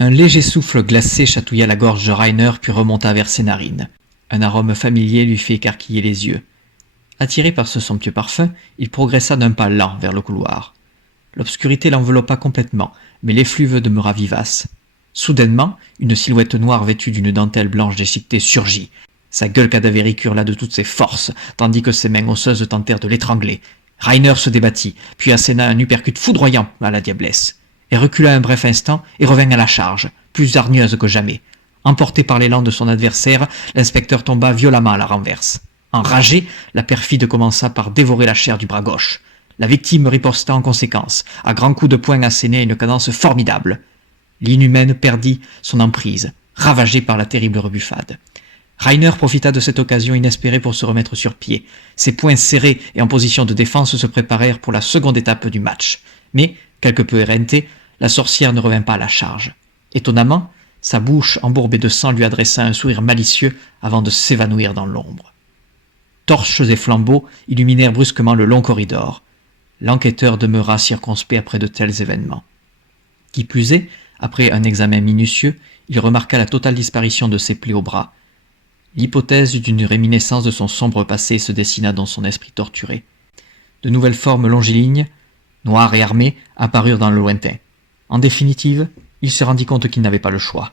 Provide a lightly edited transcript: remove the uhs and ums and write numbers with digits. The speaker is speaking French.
Un léger souffle glacé chatouilla la gorge de Rainer puis remonta vers ses narines. Un arôme familier lui fit écarquiller les yeux. Attiré par ce somptueux parfum, il progressa d'un pas lent vers le couloir. L'obscurité l'enveloppa complètement, mais l'effluve demeura vivace. Soudainement, une silhouette noire vêtue d'une dentelle blanche déchiquetée surgit. Sa gueule cadavérique hurla de toutes ses forces, tandis que ses mains osseuses tentèrent de l'étrangler. Rainer se débattit, puis asséna un uppercut foudroyant à la diablesse. Elle recula un bref instant et revint à la charge, plus hargneuse que jamais. Emporté par l'élan de son adversaire, l'inspecteur tomba violemment à la renverse. Enragé, la perfide commença par dévorer la chair du bras gauche. La victime riposta en conséquence, à grands coups de poing assénés à une cadence formidable. L'inhumaine perdit son emprise, ravagée par la terrible rebuffade. Rainer profita de cette occasion inespérée pour se remettre sur pied. Ses poings serrés et en position de défense se préparèrent pour la seconde étape du match. Mais, quelque peu éreintée, la sorcière ne revint pas à la charge. Étonnamment, sa bouche embourbée de sang lui adressa un sourire malicieux avant de s'évanouir dans l'ombre. Torches et flambeaux illuminèrent brusquement le long corridor. L'enquêteur demeura circonspect après de tels événements. Qui plus est, après un examen minutieux, il remarqua la totale disparition de ses plaies au bras. L'hypothèse d'une réminiscence de son sombre passé se dessina dans son esprit torturé. De nouvelles formes longilignes, noires et armées, apparurent dans le lointain. En définitive, il se rendit compte qu'il n'avait pas le choix.